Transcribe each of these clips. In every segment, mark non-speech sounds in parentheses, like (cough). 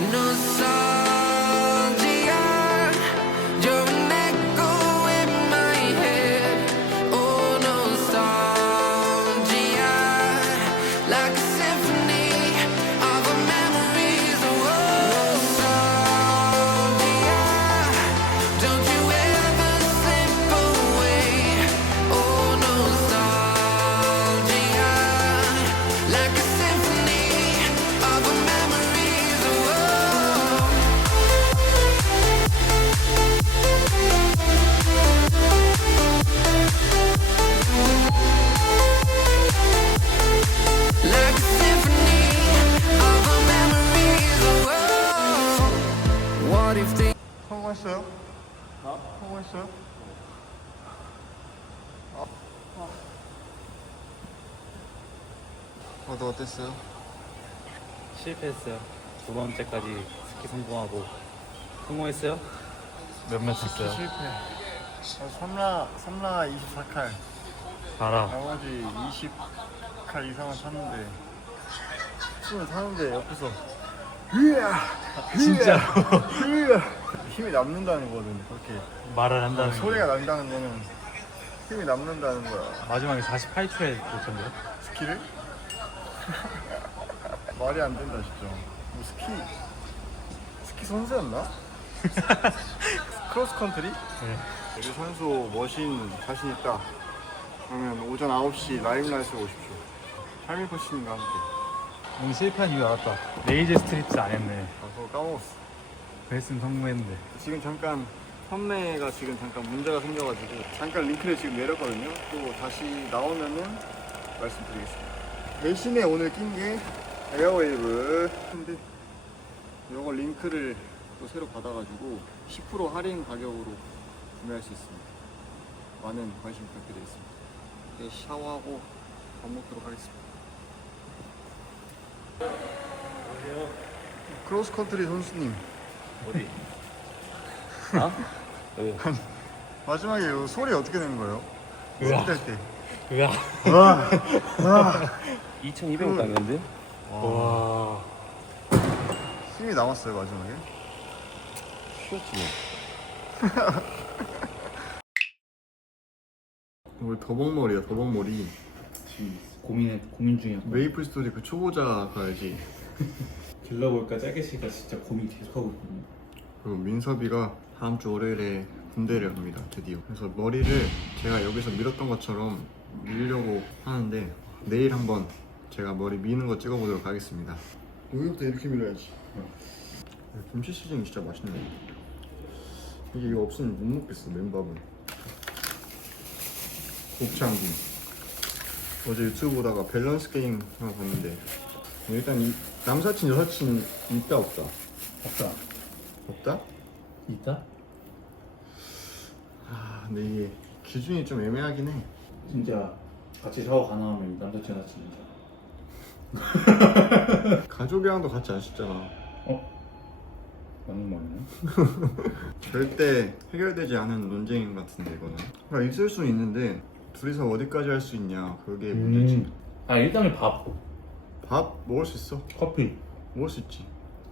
No sorry. 성공했어요? 어? 성공했어요? 어, 너 어땠어요? 실패했어요. 두 번째까지 스키 성공하고 성공했어요? 몇몇 했어요? 실패. 어, 삼라, 삼라 24칼. 알아. 나머지 20칼 이상은 탔는데. 숨을 타는데 옆에서. 진짜 으아! 힘이 남는다는 거거든, 그렇게. 말을 한다는 소리가 난다는 거는 힘이 남는다는 거야. 마지막에 48초에 놓쳤는데 스키를? (laughs) 말이 안 된다 진짜. 뭐 스키 스키 선수였나? (laughs) 크로스 컨트리? 네. 우리 선수 머신 자신 있다. 그러면 오전 9시 라이브 라이스 오십시오. 할미 코치님과 함께. 오늘 실패한 이유 알았다. 레이즈 스트립스 안 했네. 아, 그거 까먹었어. 그랬으면 성공했는데. 지금 잠깐 판매가 지금 잠깐 문제가 생겨가지고 잠깐 링크를 지금 내렸거든요. 또 다시 나오면은 말씀드리겠습니다. 대신에 오늘 낀 게 에어웨이브. 근데 이거 링크를 또 새로 받아가지고 10% 할인 가격으로 구매할 수 있습니다. 많은 관심 부탁드리겠습니다. 이제 샤워하고 밥 먹도록 하겠습니다. 크로스컨트리 선수님 어디? 아? 여기. 마지막에 이 소리 어떻게 내는 거예요? 으아. 할 때. 으아. 와. 2,200원 땄는데? 와. 힘이 남았어요 마지막에. 쉬었지. 우리 (laughs) 더벅머리야 더벅머리. 지금 고민해 고민 중이야. 메이플 스토리 그 초보자 그 알지? (laughs) 길러볼까 짧게 시가 진짜 고민 계속하고 있거든요. 그리고 민섭이가 다음 주 월요일에 군대를 갑니다 드디어. 그래서 머리를 제가 여기서 밀었던 것처럼 밀려고 하는데 내일 한번 제가 머리 미는 거 찍어보도록 하겠습니다. 여기부터 이렇게 밀어야지. 김치 시즌 진짜 맛있네. 이게 이거 없으면 못 먹겠어 맨밥은. 곱창김. 어제 유튜브 보다가 밸런스 게임 하나 봤는데 일단 이 남사친 여사친 있다 없다 없다. 없다? 있다? 아 근데 이게 기준이 좀 애매하긴 해 진짜 같이 샤워 가능하면 남자친 여자친이자. (laughs) 가족이랑도 같이 안 씻잖아 어? 맞는 말이네. (laughs) 절대 해결되지 않은 논쟁인 것 같은데 이거는 그러니까 있을 수는 있는데 둘이서 어디까지 할 수 있냐 그게 문제지 아 일단은 밥, 밥 먹을 수 있어 커피, 먹을 수 있지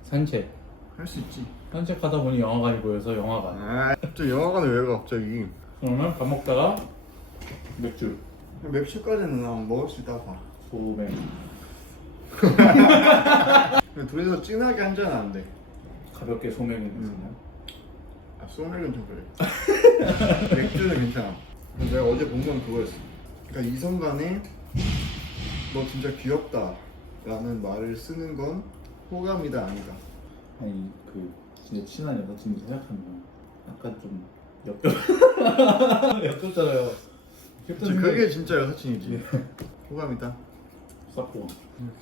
산책. 할 수 있지 산책하다 보니 영화관이 보여서 영화관. 아 갑자기 영화관에 왜 가 갑자기 그러면 밥 먹다가 맥주, 맥주까지는 나 먹을 수 있다고 봐 소맥. 근데 둘이서 진하게 한 잔은 안돼 가볍게 소맥이 있으면 아, 소맥은 좀 그래. (laughs) 맥주는 괜찮아. 내가 어제 본 건 그거였어. 그러니까 이성 간에 너 진짜 귀엽다 라는 말을 쓰는 건 호감이다 아니다. 아니 그 진짜 친한 여자친구 생각하면 약간 좀 역겹 (laughs) 역겹잖아요. 그치, 그게 진짜 여사친이지. (laughs) 호감이다. 쌌고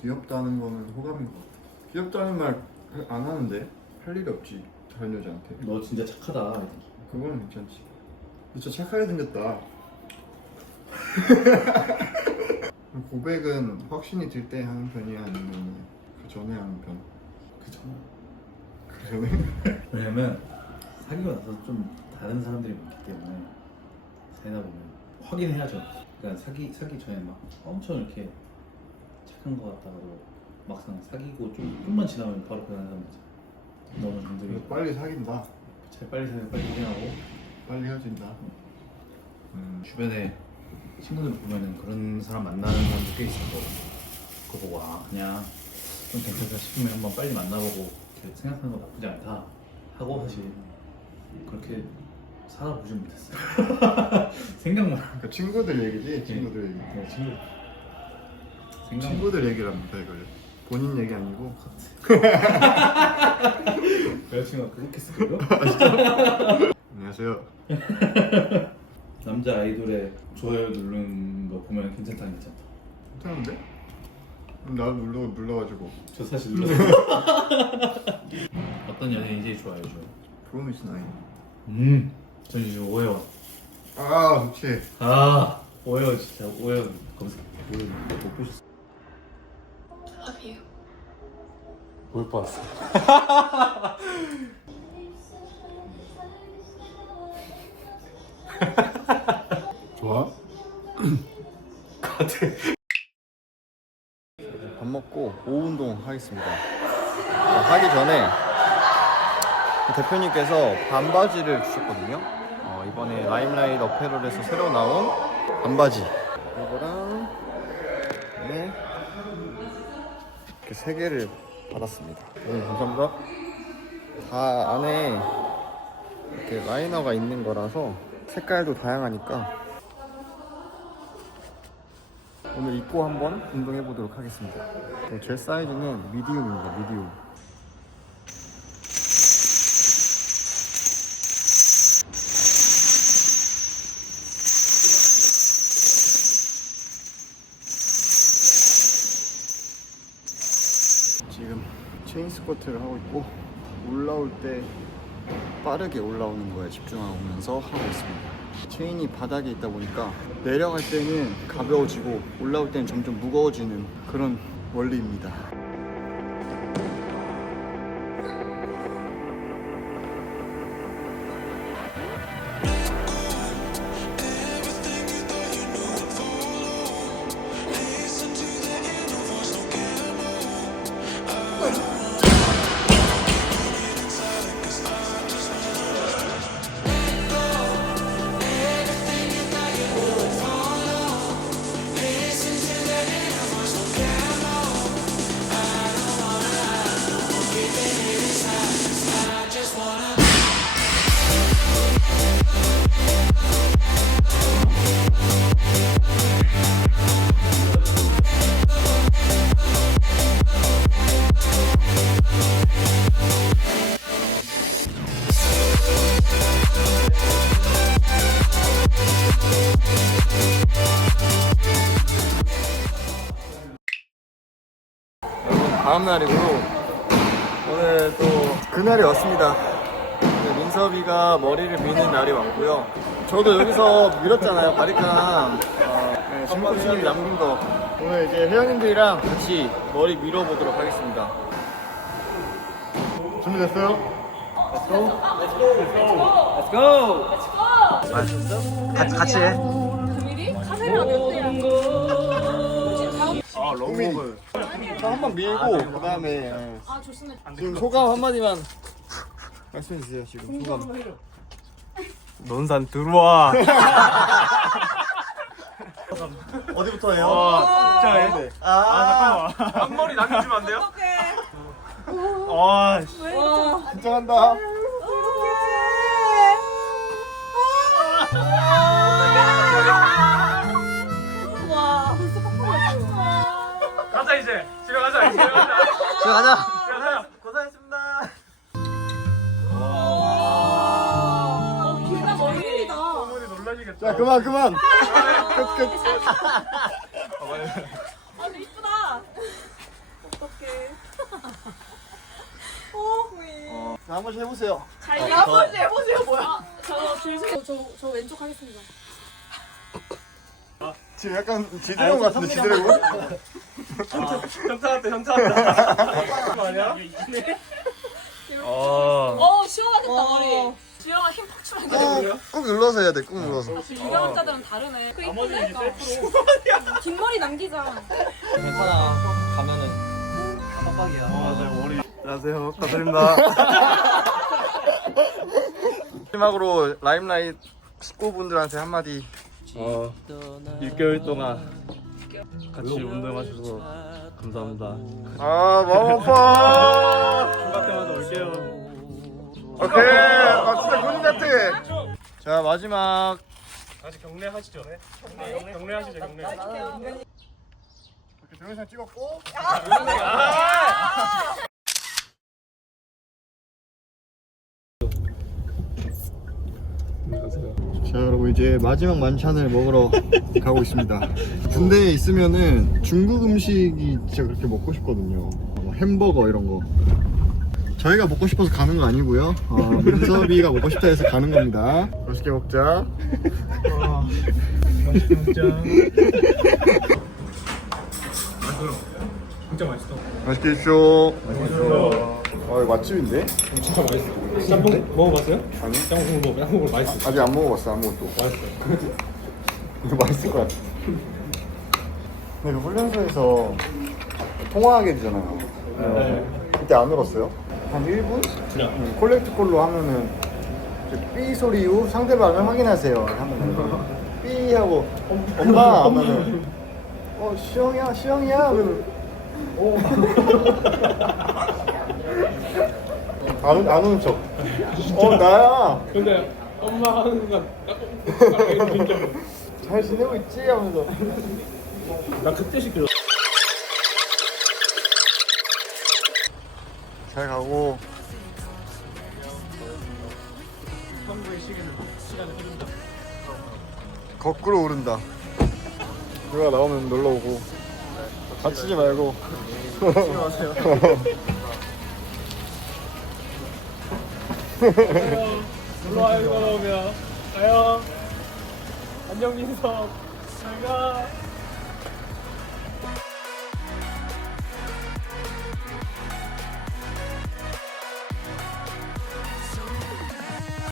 귀엽다는 거는 호감인 것 같아. 귀엽다는 말 안 하는데 할 일이 없지 다른 여자한테. 너 진짜 착하다. 그거는 괜찮지. 진짜 착하게 생겼다. (laughs) 고백은 확신이 들 때 하는 편이야 아니면 그 전에 하는 편? 그잖아. 그 전에? (laughs) 왜냐면 사귀고 나서 좀 다른 사람들이 많기 때문에 살다 보면 확인해야죠. 그러니까 사기 사기 전에 막 엄청 이렇게 착한 것 같다가도 막상 사귀고 좀 좀만 지나면 바로 변하는 사람 있잖아. 너무 남들이 빨리 사귄다. 잘 빨리 살고 빨리 일하고 빨리 헤어진다. 음, 주변에 친구들 보면은 그런 사람 만나는 사람도 꽤 있을 거고 그거 보고 아 그냥 좀 괜찮다 싶으면 한번 빨리 만나보고 이렇게 생각하는 거 나쁘지 않다 하고 사실 그렇게 살아보진 못했어요 (laughs) 생각만 그러니까 친구들 얘기지. 친구들 얘기. 네, 친구 생각 친구들 얘기랍니다 이걸. 본인 얘기 아니고. (laughs) 여자친구가 그렇게 쓰고요? (laughs) 안녕하세요. 남자 아이돌의 좋아요 누르는 거 보면 괜찮다 괜찮다 괜찮은데? 그럼 나도 눌러 눌러가지고 저 사실 눌렀어요 (laughs) 어떤 연예인 제일 좋아해요 저? 프로미스 나인. 음, 전 요즘 오해원 아 좋지. 아 오해원 진짜 오해원 검색 오해원 못 보셨어? Love you. 뭘 봤어? (laughs) (laughs) 좋아? 밥 먹고 오후 운동 하겠습니다. 어, 하기 전에 대표님께서 반바지를 주셨거든요. 어, 이번에 라임라이트 어페럴에서 새로 나온 반바지. 이거랑 네 이렇게 세 개를 받았습니다. 네, 감사합니다. 다 안에 이렇게 라이너가 있는 거라서 색깔도 다양하니까 오늘 입고 한번 운동해 보도록 하겠습니다. 어, 제 사이즈는 미디움입니다. 미디움. 지금 체인 스쿼트를 하고 있고 올라올 때 빠르게 올라오는 거에 집중하면서 하고 있습니다. 체인이 바닥에 있다 보니까 내려갈 때는 가벼워지고 올라올 때는 점점 무거워지는 그런 원리입니다. 다음 날이고요. 오늘 또 그날이 왔습니다. 네, 민섭이가 머리를 미는 날이 왔고요. 저도 여기서 밀었잖아요. 바리깡 어, 네, 신코치님이 남긴 거. 오늘 이제 회원님들이랑 같이 머리 밀어보도록 하겠습니다. 준비됐어요? 같이 같이 해. 아 롱목을 한번 밀고 그 다음에 아 조심해. 지금 소감 한마디만 말씀해 주세요 지금 소감 논산 들어와. (laughs) 어디부터 해요? 진짜 해? 네. 아 잠깐만. 앞머리 남겨주면 안 돼요? 아, 씨. 긴장한다 와 자. 가자. 가자. 아. 고생했습니다. 어 길다 머리다. 어머니 놀라시겠다. 자 그만 그만 끝 끝 아 근데 이쁘다. 어떡해. 어 왜? 자, 한 번씩 해보세요 잘 한번 해보세요 뭐야? 저 줄세요. 저저 왼쪽 하겠습니다. 지금 약간 지드래곤 같은데 지드래곤? 현타 왔다. 현타 왔다. 아니야? 어. 어 시원하겠다 머리. 주영아 힘팍 추라니까. 꾹, 꾹 눌러서 해야 돼 꾹 눌러서 유명자들은 다르네. 그 이쁘니까. 긴 머리 남기자. 괜찮아. 가면은 깜빡이야. 아, 내 머리. 자 안녕하세요. 감사합니다. (laughs) 마지막으로 라임라이트 식구분들한테 한마디. 어, 6개월 동안 같이 운동하셔서 감사합니다. 아, 마음 아파. 휴가 때마다 올게요. 오케이. 아, 진짜 군인 같아. 자, 마지막. 다시 경례 하시죠. 경례, 경례 하시죠, 경례. 이렇게 동영상 찍었고. 자 여러분 이제 마지막 만찬을 먹으러 (laughs) 가고 있습니다. 군대에 있으면은 중국 음식이 진짜 그렇게 먹고 싶거든요. 뭐 햄버거 이런 거. 저희가 먹고 싶어서 가는 거 아니고요. 어, 민섭이가 먹고 싶다 해서 가는 겁니다. 맛있게 먹자. 진짜 맛있어. 맛있게 드십시오. 아 이거 맛집인데? 진짜 맛있어. 짬뽕 먹어봤어요? 아니 짬뽕 먹어. 짬뽕 맛있어. 아직 안 먹어봤어 아무것도 맛있어. (laughs) 이거 맛있을 것 같아. 근데 그 훈련소에서 통화하게 되잖아요. 네. 그때 안 울었어요? 한 1분? 그냥. 응, 콜렉트 콜로 하면은 이제 삐 소리 후 상대방을 확인하세요. 하면은 삐 하고 엄마 하면은 어 시영이야 시영이야 하면 오. (laughs) 안, 안 우는 척. 어 나야. 근데 엄마 하는 순간 딱 진짜. (laughs) 잘 지내고 있지 하면서. 나 그때 시켜. 잘 가고 한국의 시간을 시간을 해준다. 거꾸로 오른다. 누가 나오면 놀러 오고 다치지 말고. (laughs) 놀러와요, 놀러오면. 가요. 안녕, 민석. 잘 가.